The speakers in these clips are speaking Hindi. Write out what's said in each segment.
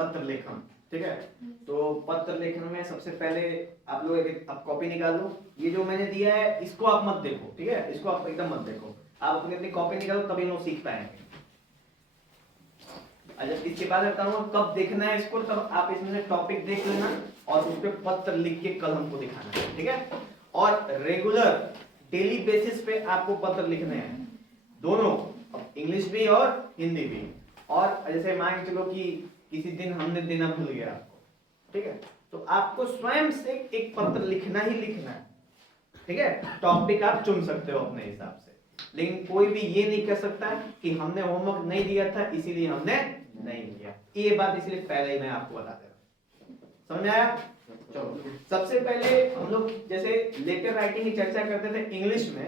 पत्र लेखन, ठीक है। तो पत्र लेखन में सबसे पहले आप लोग अब कॉपी निकाल लो। ये जो मैंने दिया है इसको आप मत देखो, ठीक है, इसको आप एकदम मत देखो, आप अपनी अपनी कॉपी निकालो तभी लोग सीख पाएंगे। जब इसके बाद बताऊंगा कब देखना है इसको, तब आप इसमें टॉपिक देख लेना और उस पर पत्र लिख के कल हमको दिखाना है, ठीक है। और रेगुलर डेली बेसिस पे आपको पत्र लिखने हैं, दोनों, इंग्लिश भी और हिंदी भी। और जैसे मान के चलो कि किसी दिन हमने देना भूल गया आपको, ठीक है, तो आपको स्वयं से एक पत्र लिखना ही लिखना है, ठीक है। टॉपिक आप चुन सकते हो अपने हिसाब से, लेकिन कोई भी ये नहीं कह सकता कि हमने होमवर्क नहीं दिया था इसीलिए हमने नहीं किया। ये बात इसलिए पहले ही मैं आपको बता दे रहा हूं, समझ में आया। चलो सबसे पहले हम लोग जैसे लेटर राइटिंग की चर्चा करते थे इंग्लिश में,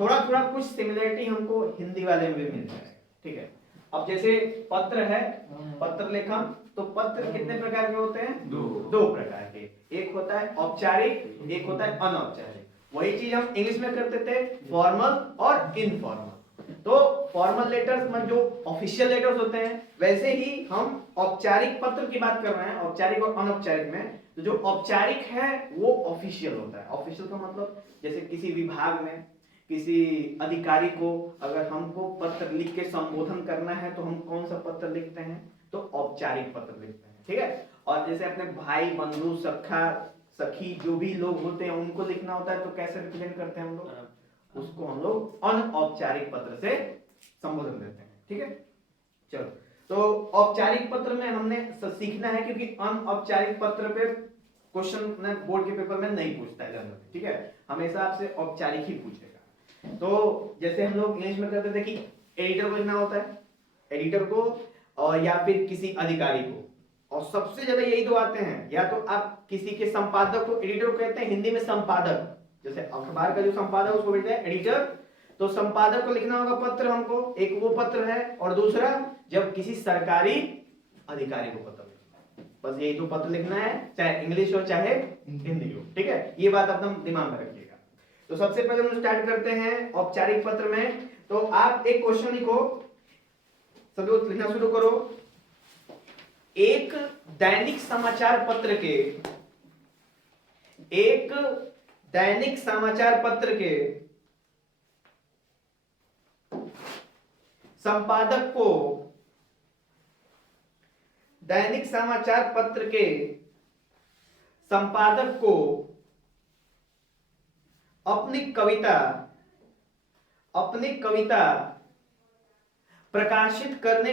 थोड़ा थोड़ा कुछ सिमिलरिटी हमको हिंदी वाले में भी मिल जाएगा, ठीक है। अब जैसे पत्र है, पत्र लेखन, तो पत्र कितने प्रकार के होते हैं? दो प्रकार के, एक होता है औपचारिक, एक होता है अनौपचारिक। वही चीज हम इंग्लिश में करते थे, फॉर्मल और इनफॉर्मल। तो फॉर्मल लेटर्स में जो ऑफिशियल लेटर्स होते हैं, वैसे ही हम औपचारिक पत्र की बात कर रहे हैं, औपचारिक और अनौपचारिक में। तो जो औपचारिक है वो ऑफिशियल होता है। ऑफिशियल का मतलब जैसे किसी विभाग में किसी अधिकारी को अगर हमको पत्र लिख के संबोधन करना है तो हम कौन सा पत्र लिखते हैं? तो औपचारिक पत्र लिखते हैं, ठीक है। और जैसे अपने भाई बंधु सखा सखी जो भी लोग होते हैं उनको लिखना होता है तो कैसे रिप्रेजेंट करते हैं हम लोग? उसको हम लोग अनौपचारिक पत्र से संबोधन देते हैं, ठीक है। चलो, तो औपचारिक पत्र में हमने सीखना है, क्योंकि अनौपचारिक पत्र पे क्वेश्चन बोर्ड के पेपर में नहीं पूछता है जनरली, ठीक है, हमेशा आपसे औपचारिक ही पूछेगा। तो जैसे हम लोग इंग्लिश में करते थे कि एडिटर को लिखना होता है, एडिटर को, और या फिर किसी अधिकारी को, और सबसे ज्यादा यही दो आते हैं, या तो आप किसी के संपादक को एडिटर को कहते हैं, हिंदी में संपादक, जैसे अखबार का जो संपादक उसको बोलते हैं एडिटर। तो संपादक को लिखना होगा पत्र हमको, एक वो पत्र है, और दूसरा जब किसी सरकारी अधिकारी को पत्र लिखना है। बस यही दो पत्र लिखना है, चाहे इंग्लिश हो चाहे हिंदी हो, ठीक है, ये बात एकदम दिमाग में रखिएगा। तो सबसे पहले हम स्टार्ट करते हैं औपचारिक पत्र में। तो आप एक क्वेश्चन लिखो, सब लोग लिखना शुरू करो। एक दैनिक समाचार पत्र के, एक दैनिक समाचार पत्र के संपादक को, दैनिक समाचार पत्र के संपादक को अपनी कविता प्रकाशित करने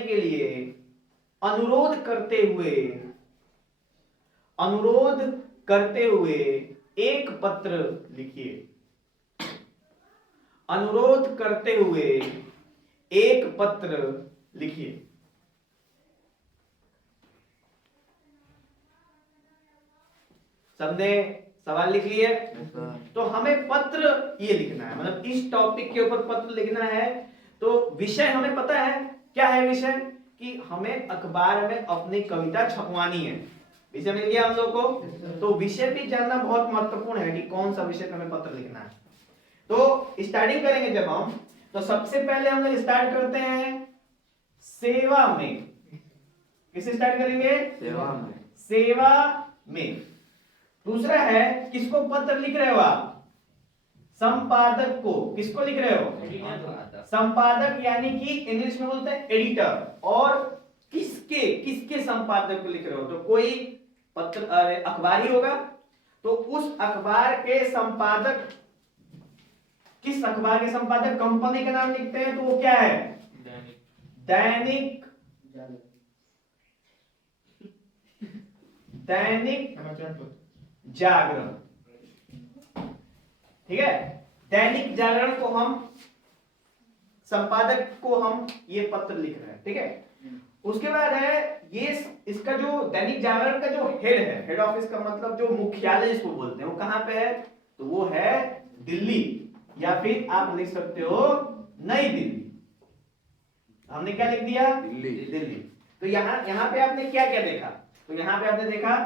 के लिए अनुरोध करते हुए एक पत्र लिखिए। अनुरोध करते हुए एक पत्र लिखिए। सबने सवाल लिख लिए? तो हमें पत्र ये लिखना है, मतलब इस टॉपिक के ऊपर पत्र लिखना है। तो विषय हमें पता है क्या है विषय, कि हमें अखबार में अपनी कविता छपवानी है, विषय मिल गया हम लोग को। तो विषय भी जानना बहुत महत्वपूर्ण है कि कौन सा विषय पे हमें पत्र लिखना है। तो स्टार्टिंग करेंगे जब हम, तो सबसे पहले हम लोग स्टार्ट करते हैं सेवा में। किससे स्टार्ट करेंगे? सेवा में। दूसरा है किसको पत्र लिख रहे हो आप? संपादक को। किसको लिख रहे हो? संपादक, यानी कि इंग्लिश में बोलते हैं एडिटर। और किसके संपादक को लिख रहे हो? तो कोई पत्र अखबार ही होगा, तो उस अखबार के संपादक, किस अखबार के संपादक कंपनी का नाम लिखते हैं तो वो क्या है? दैनिक जागरण, ठीक है। दैनिक जागरण को हम, संपादक को हम ये पत्र लिख रहे हैं, ठीक है। उसके बाद है ये, इसका जो दैनिक जागरण का जो हेड है, हेड ऑफिस का मतलब जो मुख्यालय इसको बोलते हैं, वो कहां पे है? तो वो है दिल्ली, या फिर आप लिख सकते हो नई दिल्ली। हमने क्या लिख दिया? दिल्ली। तो यहां पे आपने क्या क्या देखा? तो यहां पे आपने देखा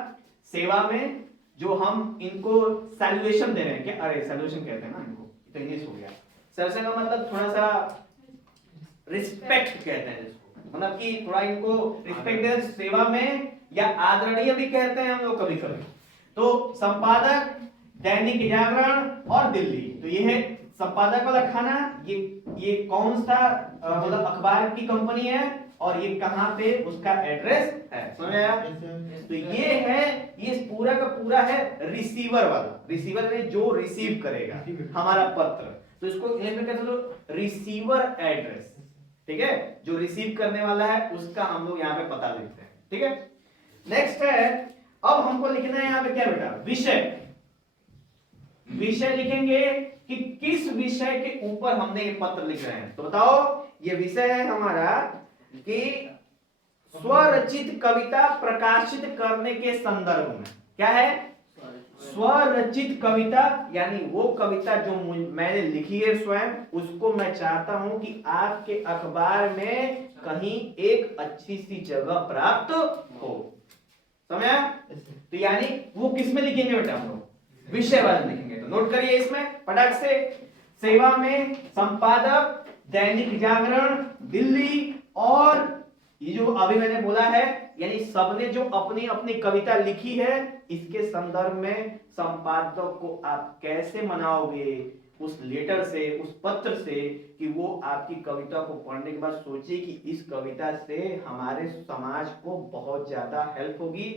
सेवा में जो हम इनको सैल्यूएशन दे रहे हैं, क्या, अरे सैल्यूएशन कहते हैं ना इनको, तो इंग्लिश हो गया। सैल्यूएशन का मतलब थोड़ा सा रिस्पेक्ट कहते हैं जिसको, मतलब कि थोड़ा इनको रिस्पेक्ट दे, सेवा में, या आदरणीय भी कहते हैं हम लोग कभी कभी। तो संपादक, दैनिक जागरण और दिल्ली, तो ये है संपादक वाला खाना। ये कौन सा मतलब अखबार की कंपनी है और ये कहाँ पे उसका एड्रेस है, समझ आया? तो ये है, ये पूरा का पूरा है रिसीवर वाला। रिसीवर ने जो रिसीव करेगा हमारा पत्र, तो इसको इंग्लिश में कहते हैं रिसीवर एड्रेस, ठीक है? जो रिसीव करने वाला है उसका हम लोग यहाँ पे पता लिखते हैं, ठीक है? नेक्स्ट है, अब हमको लिखना है यहाँ पे क्या बेटा, विषय। विषय लिखेंगे कि किस विषय के ऊपर हमने ये पत्र लिख रहे हैं। तो बताओ, ये विषय है हमारा कि स्वरचित कविता प्रकाशित करने के संदर्भ में। क्या है? स्वरचित कविता, यानी वो कविता जो मैंने लिखी है स्वयं, उसको मैं चाहता हूं कि आपके अखबार में कहीं एक अच्छी सी जगह प्राप्त हो। समझा? तो यानी वो किस में लिखेंगे बेटा हम लोग? विषय वाले लिखेंगे। तो नोट करिए इसमें फटाक से, सेवा में संपादक, दैनिक जागरण, दिल्ली, और ये जो अभी मैंने बोला है, यानी सबने जो अपनी अपनी कविता लिखी है, इसके संदर्भ में संपादक को आप कैसे मनाओगे उस लेटर से, उस पत्र से, कि वो आपकी कविता को पढ़ने के बाद सोचे कि इस कविता से हमारे समाज को बहुत ज्यादा हेल्प होगी,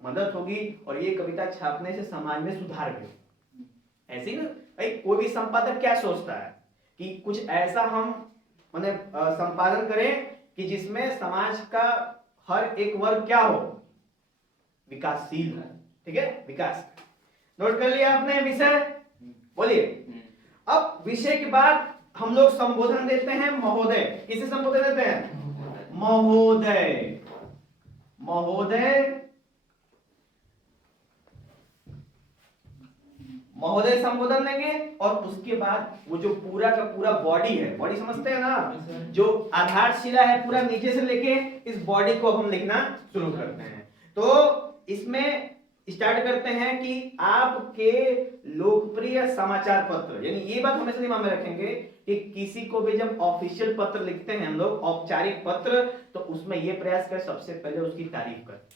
मदद होगी, और ये कविता छापने से समाज में सुधार भी। ऐसे ही ना भाई, कोई भी संपादक क्या सोचता है कि कुछ ऐसा हम माने संपादन करें कि जिसमें समाज का हर एक वर्ग क्या हो, विकासशील है, ठीक है? विकास। नोट कर लिया आपने विषय? बोलिए। अब विषय के बाद हम लोग संबोधन देते हैं महोदय। किसे संबोधन देते हैं? महोदय। महोदय, महोदय संबोधन देंगे, और उसके बाद वो जो पूरा का पूरा बॉडी है, बॉडी समझते हैं ना, जो आधारशिला है पूरा नीचे से लेके इस बॉडी को हम लिखना शुरू करते हैं। तो इसमें स्टार्ट करते हैं कि आपके लोकप्रिय समाचार पत्र, यानी ये बात हमेशा दिमाग में रखेंगे कि किसी को भी जब ऑफिशियल पत्र लिखते हैं हम लोग, औपचारिक पत्र, तो उसमें ये प्रयास कर सबसे पहले उसकी तारीफ कर,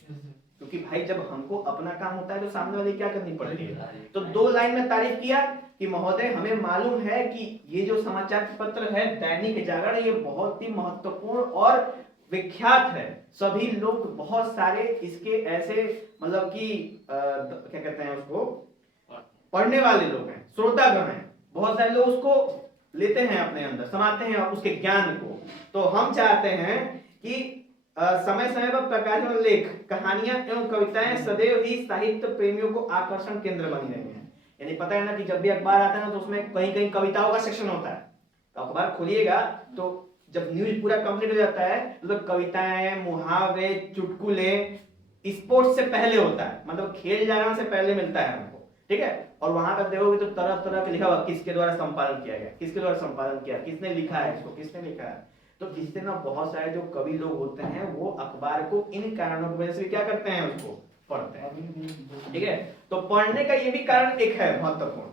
क्योंकि भाई जब हमको अपना काम होता है तो सामने वाले क्या करनी पड़ती है। तो 2 लाइन में तारीफ किया कि महोदय, हमें मालूम है कि ये जो समाचार पत्र है दैनिक जागरण, ये बहुत ही महत्वपूर्ण और विख्यात है। सभी लोग, बहुत सारे इसके ऐसे मतलब कि क्या कहते हैं उसको, पढ़ने वाले लोग हैं, श्रोतागण हैं, बहुत सारे लोग उसको लेते हैं अपने अंदर, समाते हैं उसके ज्ञान को। तो हम चाहते हैं कि समय समय पर प्रकाशित लेख, कहानियां एवं कविताएं सदैव ही साहित्य प्रेमियों को आकर्षण केंद्र बनी रही हैं। यानी पता है ना कि जब भी अखबार आता है ना, तो उसमें कहीं कहीं कविताओं का सेक्शन होता है। तो अखबार खोलिएगा तो जब न्यूज पूरा कंप्लीट हो जाता है तो कविताएं, मुहावरे, चुटकुले स्पोर्ट्स से पहले होता है, मतलब खेल जागरण से पहले मिलता है हमको, ठीक है? और वहां पर देखोगे तो तरह तरह के लिखा हुआ, किसके द्वारा संपादन किया गया, किसके द्वारा संपादन किया, किसने लिखा है इसको, किसने लिखा है। तो इससे ना बहुत सारे जो कवि लोग होते हैं वो अखबार को इन कारणों की वजह से क्या करते हैं, उसको पढ़ते हैं, ठीक है? तो पढ़ने का ये भी कारण एक है महत्वपूर्ण।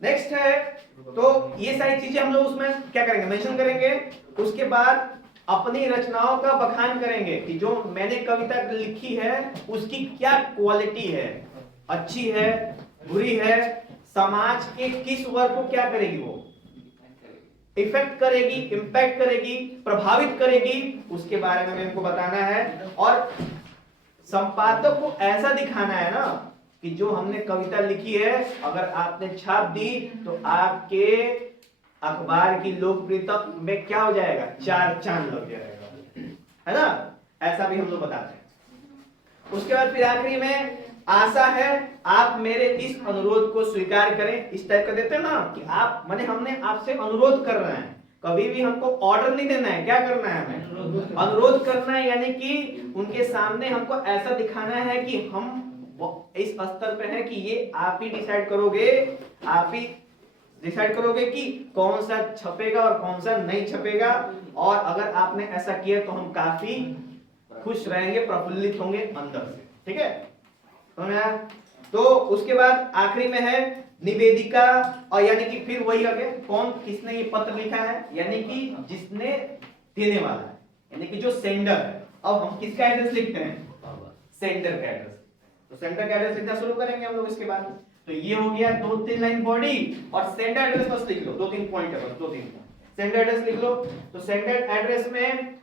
नेक्स्ट है, तो ये सारी चीजें हम लोग उसमें क्या करेंगे, मेंशन करेंगे। उसके बाद अपनी रचनाओं का बखान करेंगे कि जो मैंने कविता लिखी है उसकी क्या क्वालिटी है, अच्छी है, बुरी है, समाज के किस वर्ग को क्या करेगी, वो इफेक्ट करेगी, इंपैक्ट करेगी, प्रभावित करेगी, उसके बारे में हमको बताना है। और संपादक को ऐसा दिखाना है ना कि जो हमने कविता लिखी है अगर आपने छाप दी तो आपके अखबार की लोकप्रियता में क्या हो जाएगा, 4 चांद लग जाएगा, है ना? ऐसा भी हम लोग बताते हैं। उसके बाद फिर आखिरी में, आशा है आप मेरे इस अनुरोध को स्वीकार करें। इस टाइप का देते हैं ना कि आप, माने हमने आपसे अनुरोध कर रहे हैं, कभी भी हमको ऑर्डर नहीं देना है, क्या करना है, हमें अनुरोध करना है। यानी कि उनके सामने हमको ऐसा दिखाना है कि हम इस स्तर पे है कि ये आप ही डिसाइड करोगे, आप ही डिसाइड करोगे कि कौन सा छपेगा और कौन सा नहीं छपेगा। और अगर आपने ऐसा किया तो हम काफी खुश रहेंगे, प्रफुल्लित होंगे अंदर से, ठीक है? तो उसके बाद आखिरी में है निवेदिका, और यानी कि फिर वही आगे कौन किसने ये पत्र लिखा है, यानी कि जिसने देने वाला है, यानी कि जो सेंडर है। अब हम किसका एड्रेस लिखते हैं? सेंडर का एड्रेस। तो सेंडर का एड्रेस लिखना शुरू करेंगे हम लोग इसके बाद। तो ये हो गया 2-3 लाइन बॉडी, और सेंडर एड्रेस बस लिख लो, 2-3 पॉइंट है बस, 2-3 पॉइंट। सेंडर एड्रेस लिख लो। तो सेंडर एड्रेस में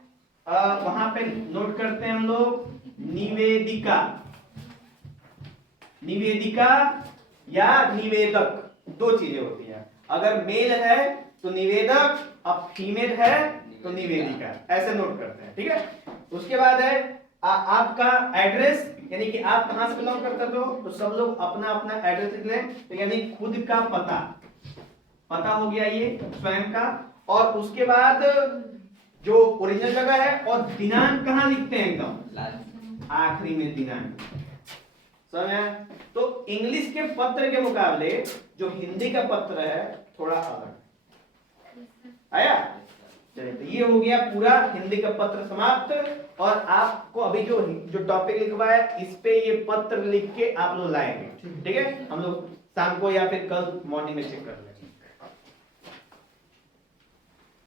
वहां पे नोट करते हैं हम लोग निवेदिका, निवेदिका या निवेदक, दो चीजें होती हैं। अगर मेल है तो निवेदक, अब फीमेल है तो निवेदिका, ऐसे नोट करते हैं, ठीक है। उसके बाद है आपका एड्रेस, यानी कि आप कहां से बिलोंग करते हो, तो सब लोग अपना अपना एड्रेस लिख लें। तो यानी खुद का पता, पता हो गया ये स्वयं का। और उसके बाद जो ओरिजिनल जगह है, और दिनांक कहां लिखते हैं? एकदम आखिरी में दिनांक, समझ आया? तो इंग्लिश के पत्र के मुकाबले जो हिंदी का पत्र है थोड़ा अलग आया। चलिए, तो ये हो गया पूरा हिंदी का पत्र समाप्त। और आपको अभी जो टॉपिक लिखवा है इस पे ये पत्र लिख के आप लोग लाएंगे, ठीक है। हम लोग शाम को या फिर कल मॉर्निंग में चेक कर लेंगे।